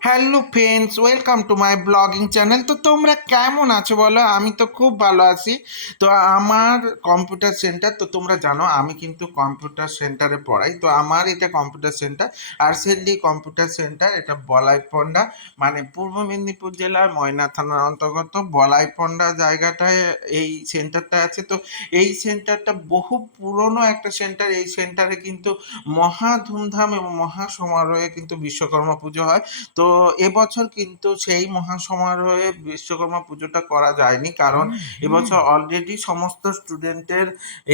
Hello friends welcome to my blogging channel তো তোমরা কেমন আছো বলো? আমি তো খুব ভালো আছি। তো আমার কম্পিউটার সেন্টার তো তোমরা জানো আমি কিন্তু কম্পিউটার সেন্টারে পড়াই। তো আমার এটা কম্পিউটার সেন্টার আরসেলডি কম্পিউটার সেন্টার এটা বলাইপন্ডা মানে পূর্ব মেদিনীপুর জেলার ময়না থানার অন্তর্গত বলাইপন্ডা জায়গাটায় এই সেন্টারটা আছে। তো এই সেন্টারটা বহু পুরনো একটা সেন্টার এই সেন্টারে কিন্তু মহা ধুমধাম এবং মহা সমারোহে কিন্তু বিশ্বকর্মা পুজো হয়। তো এবছর কিন্তু সেই মহা সমারোহে বিশ্বকর্মা পুজোটা করা যায়নি। কারণ এবছর অলরেডি সমস্ত স্টুডেন্টের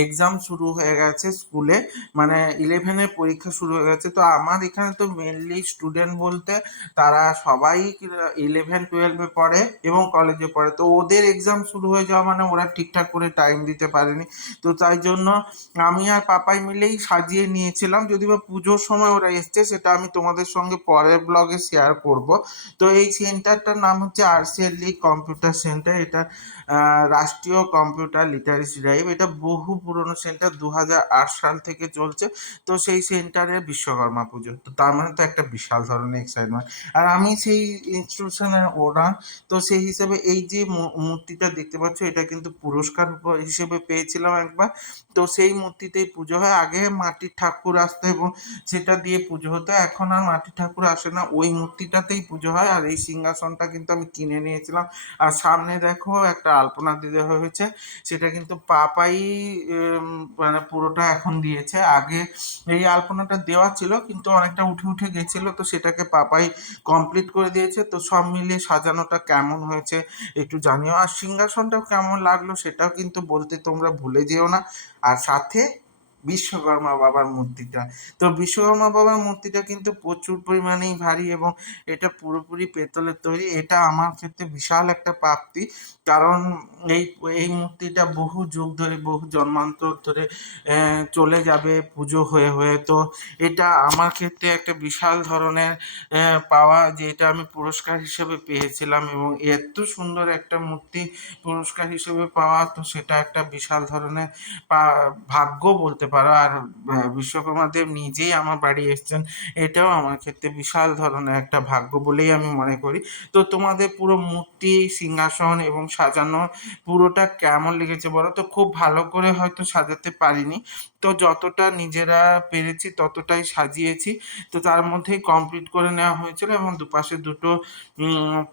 এক্সাম শুরু হয়ে গেছে স্কুলে মানে ইলেভেনের পরীক্ষা শুরু হয়ে গেছে। তো আমার এখানে তো মেনলি স্টুডেন্ট বলতে তারা সবাই ইলেভেন টুয়েলভে পড়ে এবং কলেজে পড়ে। তো ওদের এক্সাম শুরু হয়ে যাওয়া মানে ওরা ঠিকঠাক করে টাইম দিতে পারেনি। তো তাই জন্য আমি আর পাপাই মিলেই সাজিয়ে নিয়েছিলাম। যদি বা পুজোর সময় ওরা এসছে সেটা আমি তোমাদের সঙ্গে পরের ব্লগে শেয়ার করব। তো এই সেন্টারটার নাম হচ্ছে আরসিএলই কম্পিউটার সেন্টার। এটা রাষ্ট্রীয় কম্পিউটার লিটারেসি ড্রাইভ। এটা বহু পুরনো সেন্টার দু হাজার আট সাল থেকে চলছে। তো সেই সেন্টারে বিশ্বকর্মা পুজো। তো তার মানে তো একটা বিশাল ধরনের এক্সাইটমেন্ট আর আমি সেই ইনস্টিটিউশনের ওনার তো সেই হিসেবে এই যে মূর্তিটা দেখতে পাচ্ছ, এটা কিন্তু পুরস্কার হিসেবে পেয়েছিলাম একবার। তো সেই মূর্তিতেই পুজো হয়। আগে মাটির ঠাকুর আসতো এবং সেটা দিয়ে পুজো হতো। এখন আর মাটির ঠাকুর আসে না। ওই মূর্তিটাতেই পুজো হয়। আর এই সিংহাসনটা কিন্তু আমি কিনে নিয়েছিলাম। আর সামনে দেখো একটা আলপনা দেওয়া হয়েছে। সেটা কিন্তু পাপাই মানে পুরোটা এখন দিয়েছে। আগে এই আলপনাটা দেওয়া ছিল, কিন্তু অনেকটা উঠে উঠে গেছিল। তো সেটাকে পাপাই কমপ্লিট করে দিয়েছে। তো সব মিলিয়ে সাজানোটা কেমন হয়েছে একটু জানিও। আর সিংহাসনটাও কেমন লাগল সেটাও কিন্তু বলতে তোমরা ভুলে যেও না। আর সাথে বিশ্বকর্মা বাবার মূর্তিটা। তো বিশ্বকর্মা বাবার মূর্তিটা কিন্তু প্রচুর পরিমাণেই ভারী এবং এটা পুরোপুরি পেতলের তৈরি। এটা আমার ক্ষেত্রে বিশাল একটা প্রাপ্তি। কারণ এই এই মূর্তিটা বহু যুগ ধরে, বহু জন্মান্তর ধরে চলে যাবে পুজো হয়ে হয়ে। তো এটা আমার ক্ষেত্রে একটা বিশাল ধরনের পাওয়া যে এটা আমি পুরস্কার হিসেবে পেয়েছিলাম এবং এত সুন্দর একটা মূর্তি পুরস্কার হিসেবে পাওয়া, তো সেটা একটা বিশাল ধরনের ভাগ্য বলতে পারো। আর আহ, বিশ্বকর্মা দেব নিজেই আমার বাড়ি এসেছেন। এটাও আমার ক্ষেত্রে বিশাল ধরনের একটা ভাগ্য বলেই আমি মনে করি। তো তোমাদের পুরো মূর্তি সিংহাসন এবং সাজানো পুরোটা কেমন লেগেছে বলো? তো খুব ভালো করে হয়তো সাজাতে পারিনি। তো যতটা নিজেরা পেরেছি ততটাই সাজিয়েছি। তো তার মধ্যেই কমপ্লিট করে নেওয়া হয়েছিল এবং দুপাশে দুটো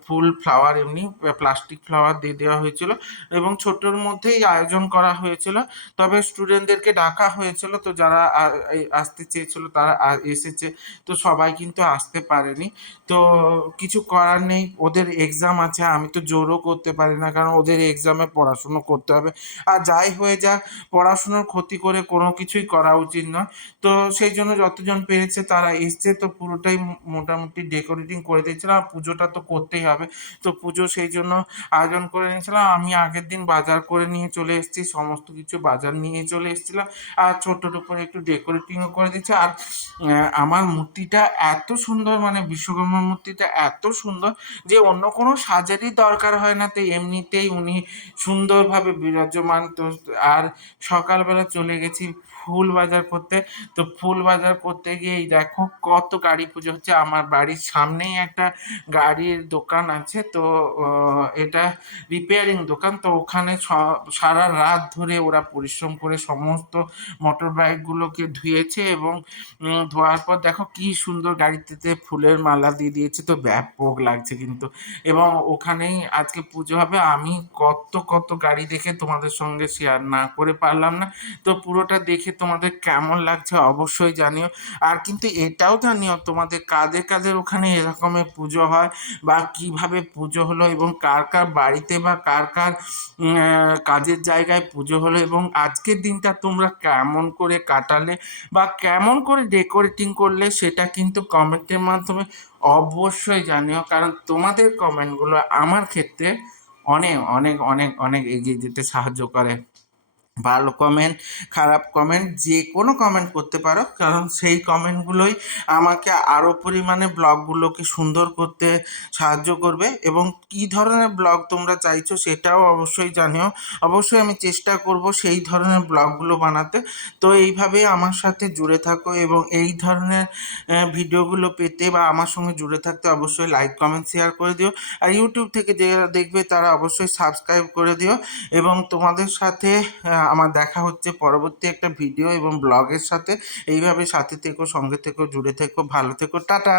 ফুল ফ্লাওয়ার এমনি প্লাস্টিক ফ্লাওয়ার দিয়ে দেওয়া হয়েছিল এবং ছোটোর মধ্যেই আয়োজন করা হয়েছিল। তবে স্টুডেন্টদেরকে ডাকা হয়েছিল তো যারা আসতে চেয়েছিল তারা এসেছে। তো সবাই কিন্তু আসতে পারেনি। তো কিছু করার নেই। ওদের এক্সাম আছে, আমি তো জোরও করতে পারি না। কারণ ওদের এক্সামে পড়াশুনো করতে হবে। আর যাই হয়ে যাক, পড়াশুনোর ক্ষতি করে কোনো কিছুই করা উচিত নয়। তো সেই জন্য যতজন পেরেছে তারা এসছে। তো পুরোটাই মোটামুটি ডেকোরেটিং করে দিয়েছিলাম। আর পুজোটা তো করতেই হবে। তো পুজো সেই জন্য আয়োজন করে নিয়েছিলাম আমি আগের দিন বাজার করে নিয়ে চলে এসেছি। সমস্ত কিছু বাজার নিয়ে চলে এসেছিলাম। আর ছোটোর উপরে একটু ডেকোরেটিংও করে দিচ্ছে। আর আমার মূর্তিটা এত সুন্দর মানে বিশ্বকর্মার মূর্তিটা এত সুন্দর যে অন্য কোনো সাজারই দরকার হয় না। তো এমনিতেই উনি সুন্দরভাবে বিরাজমান। তো আর সকালবেলা চলে গেছি ফুল বাজার করতে। তো ফুল বাজার করতে গিয়েই দেখো কত গাড়ি পুজো হচ্ছে। আমার বাড়ির সামনেই একটা গাড়ির দোকান আছে। তো এটা রিপেয়ারিং দোকান। তো ওখানে সারা রাত ধরে ওরা পরিশ্রম করে সমস্ত মোটর বাইকগুলোকে ধুয়েছে এবং ধোয়ার পর দেখো কি সুন্দর গাড়িতে ফুলের মালা দিয়ে দিয়েছে, তো ব্যাপক লাগছে কিন্তু। এবং ওখানেই আজকে পুজো হবে, আমি কত কত গাড়ি দেখে তোমাদের সঙ্গে শেয়ার না করে পারলাম না। তো পুরোটা দেখে তোমাদের কেমন লাগছে অবশ্যই জানিও। আর কিন্তু এটাও জানিও, তোমাদের কাদের কাদের ওখানে এরকমের পুজো হয় বা কীভাবে পুজো হলো এবং কার কার বাড়িতে বা কার কার কাজের জায়গায় পুজো হলো এবং আজকের দিনটা তোমরা কেমন করে কাটালে বা কেমন করে ডেকোরেটিং করলে সেটা কিন্তু কমেন্টের মাধ্যমে অবশ্যই জানিও। কারণ তোমাদের কমেন্টগুলো আমার ক্ষেত্রে অনেক অনেক অনেক অনেক এগিয়ে যেতে সাহায্য করে। ভালো কমেন্ট খারাপ কমেন্ট যে কোনো কমেন্ট করতে পারো। কারণ সেই কমেন্টগুলোই আমাকে আরও পরিমাণে ব্লগগুলোকে সুন্দর করতে সাহায্য করবে এবং কী ধরনের ব্লগ তোমরা চাইছো সেটাও অবশ্যই জানিও। অবশ্যই আমি চেষ্টা করব সেই ধরনের ব্লগগুলো বানাতে। তো এইভাবে আমার সাথে জুড়ে থাকো এবং এই ধরনের ভিডিওগুলো পেতে বা আমার সঙ্গে জুড়ে থাকতে অবশ্যই লাইক কমেন্ট শেয়ার করে দিও। আর ইউটিউব থেকে যারা দেখবে তারা অবশ্যই সাবস্ক্রাইব করে দিও এবং তোমাদের সাথে আমার দেখা হচ্ছে পরবর্তী একটা ভিডিও এবং ব্লগের সাথে। এইভাবে সাথে থেকো, সঙ্গে থেকো, জুড়ে থেকো, ভালো থেকো, টাটা!